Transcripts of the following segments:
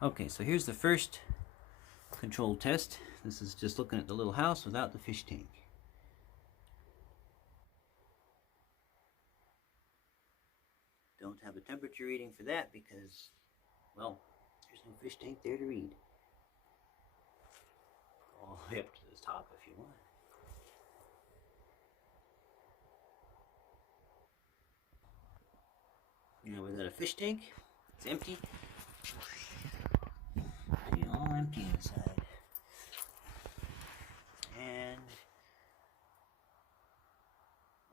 Okay, so here's the first control test. This is just looking at the little house without the fish tank. Don't have a temperature reading for that because, well, there's no fish tank there to read. Go all the way up to the top if you want. Now without a fish tank, it's empty. See, all empty inside. And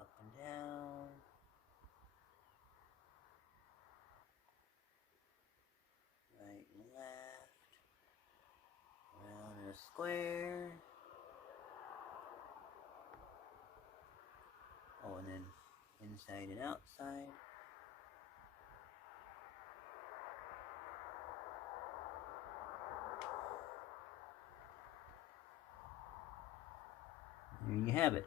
up and down. Right and left. Around in a square. Oh, and then inside and outside. There you have it.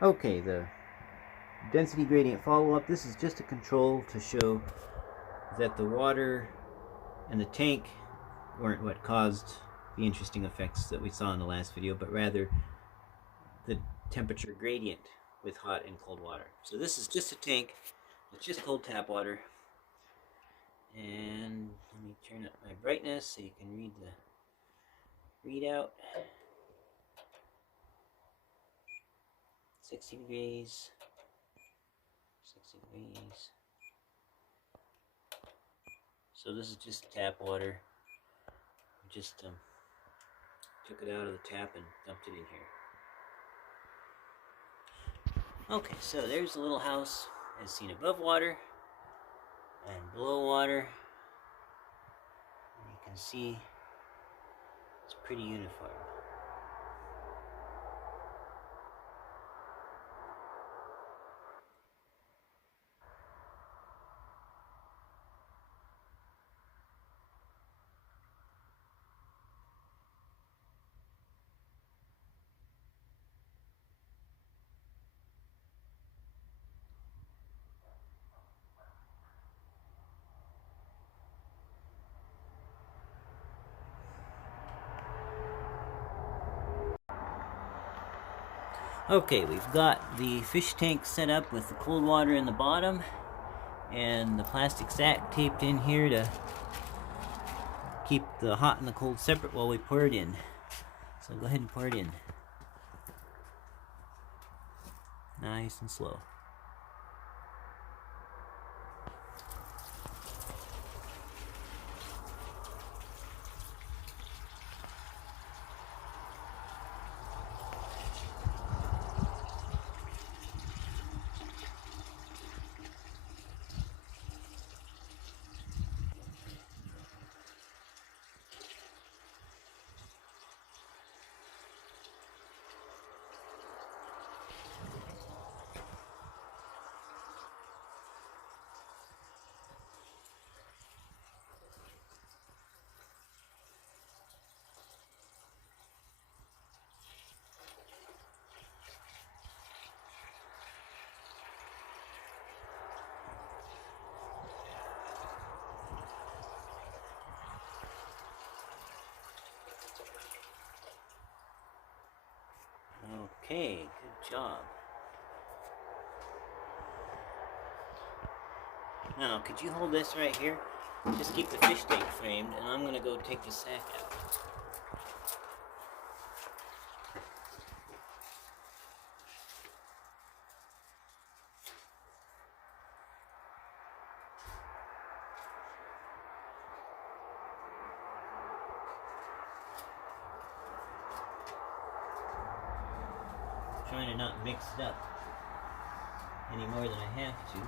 Okay, the density gradient follow-up. This is just a control to show that the water and the tank weren't what caused the interesting effects that we saw in the last video, but rather the temperature gradient with hot and cold water. So this is just a tank. It's just cold tap water. And let me turn up my brightness so you can read the readout. 60 degrees. 60 degrees. So this is just tap water. We just took it out of the tap and dumped it in here. Okay, so there's the little house as seen above water and below water. And you can see it's pretty uniform. Okay, we've got the fish tank set up with the cold water in the bottom and the plastic sack taped in here to keep the hot and the cold separate while we pour it in. So go ahead and pour it in. Nice and slow. Okay, good job. Now, could you hold this right here? Just keep the fish tank framed, and I'm gonna go take the sack out. Trying to not mix it up any more than I have to.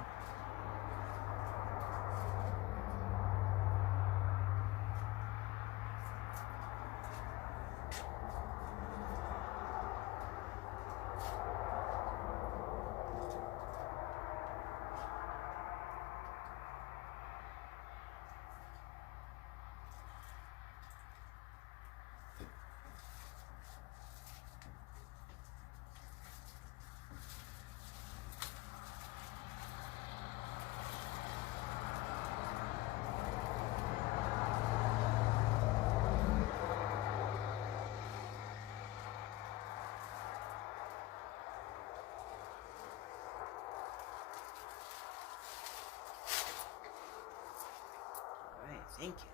Thank you.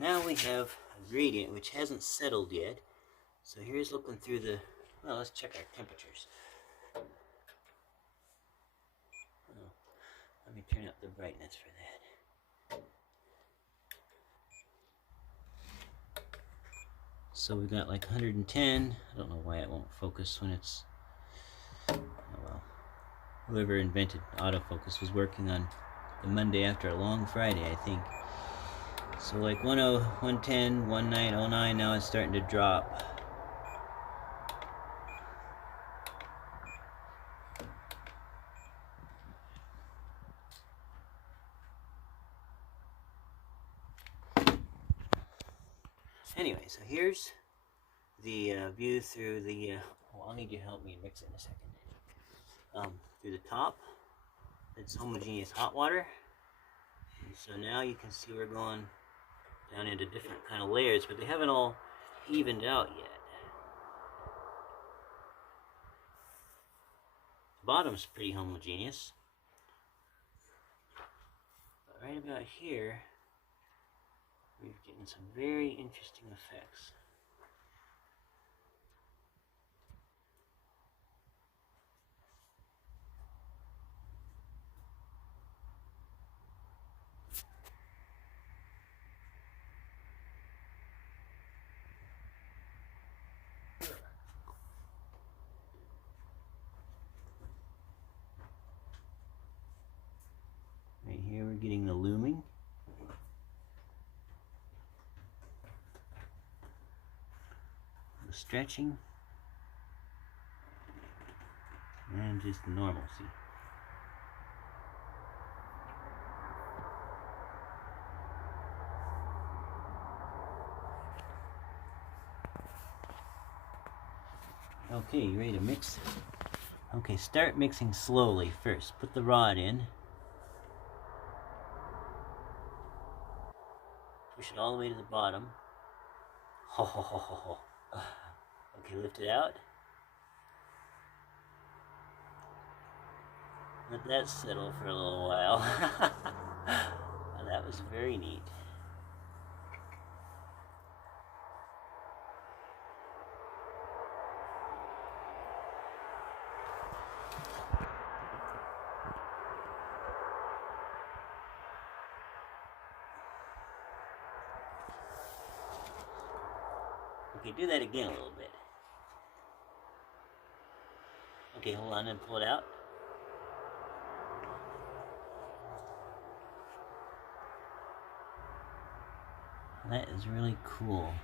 Now we have a gradient which hasn't settled yet. So here's looking through the, well, let's check our temperatures. Oh, let me turn up the brightness for that. So we got like 110. I don't know why it won't focus when it's, oh well. Whoever invented autofocus was working on the Monday after a long Friday, I think. So like 10, 110, 1909, now it's starting to drop. Anyway, so here's the view through the, well, I'll need you to help me mix it in a second. Through the top, it's homogeneous hot water. And so now you can see we're going down into different kind of layers, but they haven't all evened out yet. The bottom's pretty homogeneous. But right about here, we're getting some very interesting effects. Right here we're getting the looming. The stretching. And just the normalcy. Okay, you ready to mix? Okay, start mixing slowly first. Put the rod in. Push it all the way to the bottom. Ho ho ho ho ho. Okay, lift it out. Let that settle for a little while. Well, that was very neat. Okay, do that again a little bit. Okay, hold on and pull it out. That is really cool.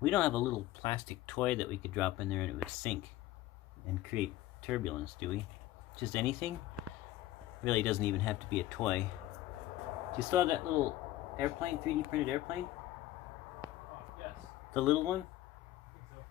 We don't have a little plastic toy that we could drop in there and it would sink and create turbulence, do we? Just anything? Really doesn't even have to be a toy. Do you still have that little airplane, 3D printed airplane? Yes. The little one? I think so.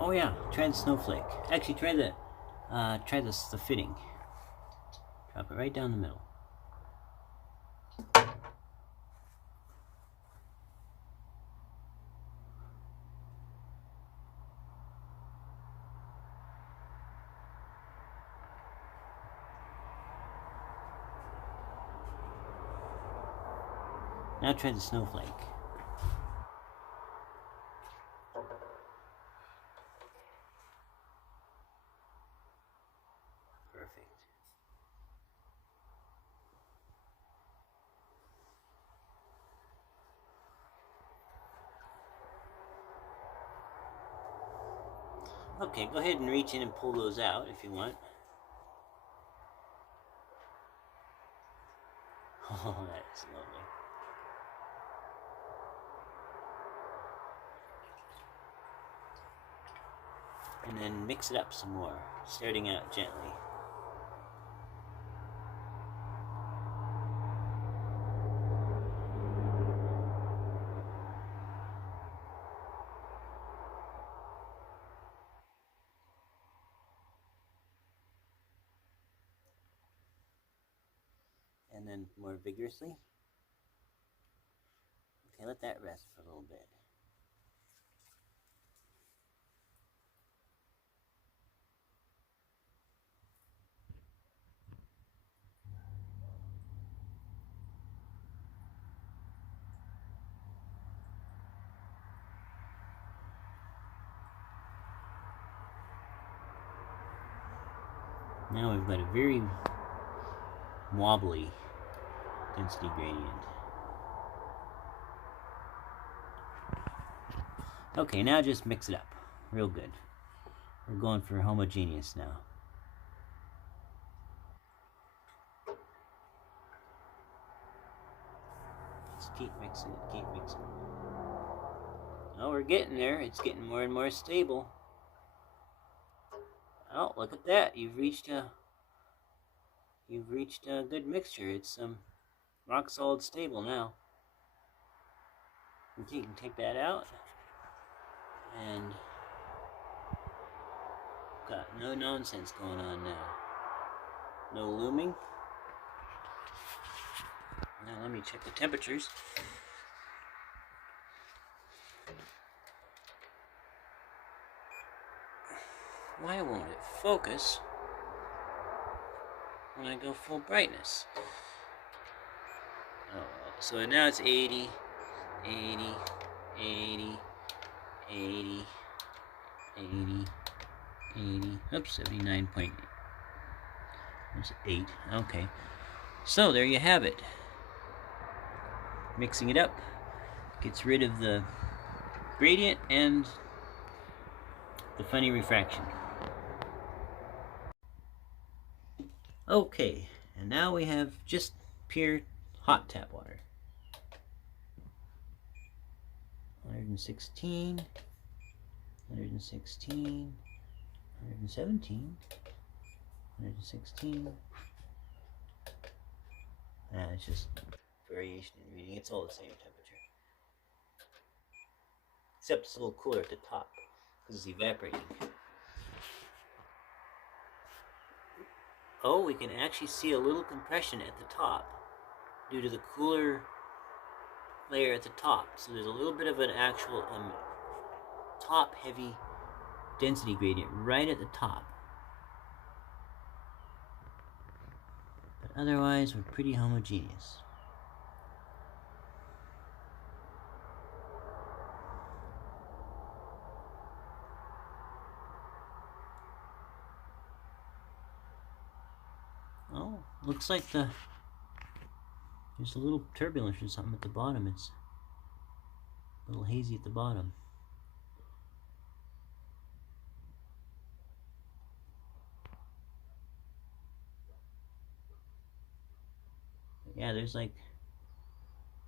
Oh yeah, try the snowflake. Actually, try the fitting. Drop it right down the middle. Now try the snowflake. Perfect. Okay, go ahead and reach in and pull those out if you want. Oh, that's lovely. And then mix it up some more, starting out gently. And then more vigorously. Okay, let that rest for a little bit. Now we've got a very wobbly density gradient. Okay, now just mix it up real good. We're going for homogeneous now. Just keep mixing it, keep mixing it. Oh, we're getting there. It's getting more and more stable. Oh, look at that. You've reached a good mixture. It's rock solid stable now. You can take that out and got no nonsense going on now. No looming. Now let me check the temperatures. Why won't it focus when I go full brightness? Oh, so now it's 80, 80, 80, 80, 80, 80. Oops, 79.8. That's 8. Okay. So there you have it. Mixing it up gets rid of the gradient and the funny refraction. Okay, and now we have just pure hot tap water. 116, 116, 117, 116. It's just variation in reading. It's all the same temperature. Except it's a little cooler at the top because it's evaporating. Oh, we can actually see a little compression at the top due to the cooler layer at the top. So there's a little bit of an actual top heavy density gradient right at the top. But otherwise, we're pretty homogeneous. Oh, looks like there's a little turbulence or something at the bottom. It's a little hazy at the bottom. Yeah, there's like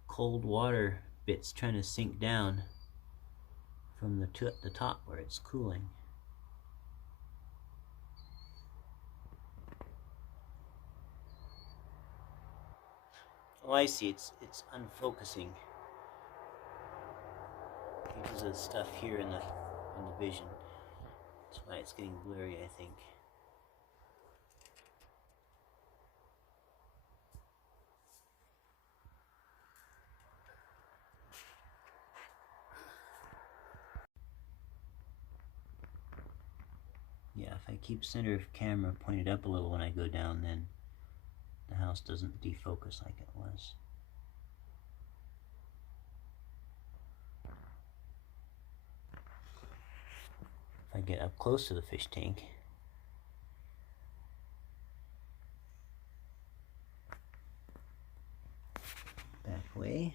cold water bits trying to sink down from the top where it's cooling. Oh, I see. It's unfocusing because of the stuff here in the vision. That's why it's getting blurry, I think. Yeah, if I keep center of camera pointed up a little when I go down, then the house doesn't defocus like it was. If I get up close to the fish tank, back way.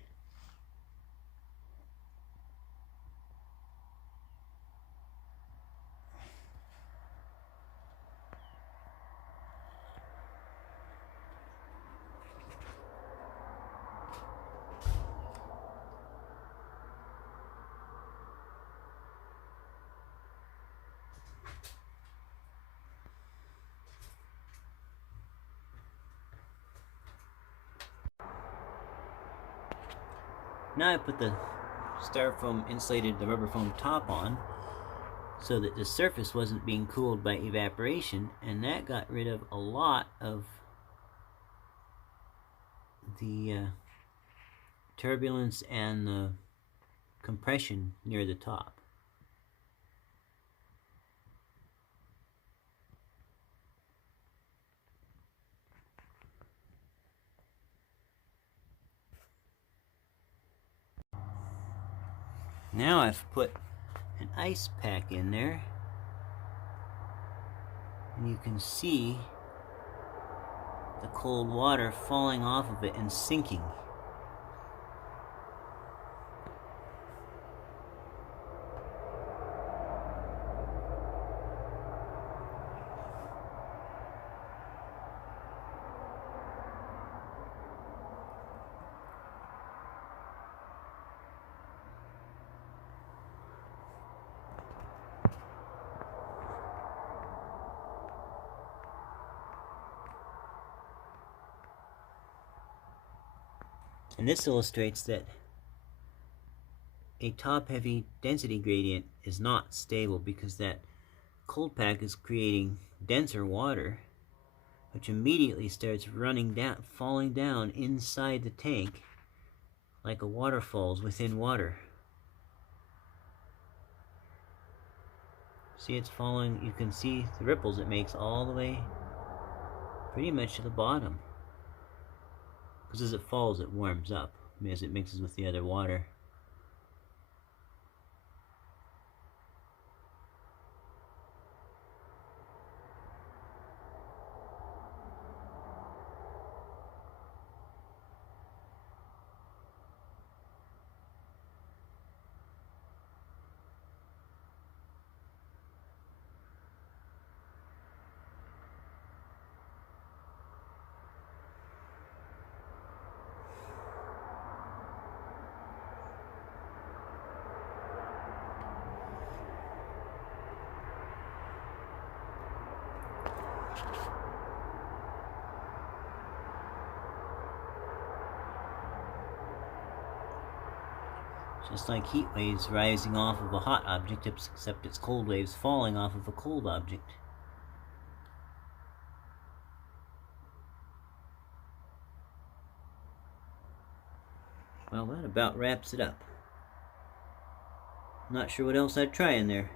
Now I put the styrofoam insulated, the rubber foam top on so that the surface wasn't being cooled by evaporation, and that got rid of a lot of the turbulence and the compression near the top. Now I've put an ice pack in there, and you can see the cold water falling off of it and sinking. And this illustrates that a top-heavy density gradient is not stable because that cold pack is creating denser water, which immediately starts running down, falling down inside the tank like a waterfalls within water. See, it's falling. You can see the ripples it makes all the way pretty much to the bottom. Because as it falls, it warms up as it mixes with the other water. Just like heat waves rising off of a hot object, except it's cold waves falling off of a cold object. Well, that about wraps it up. Not sure what else I'd try in there.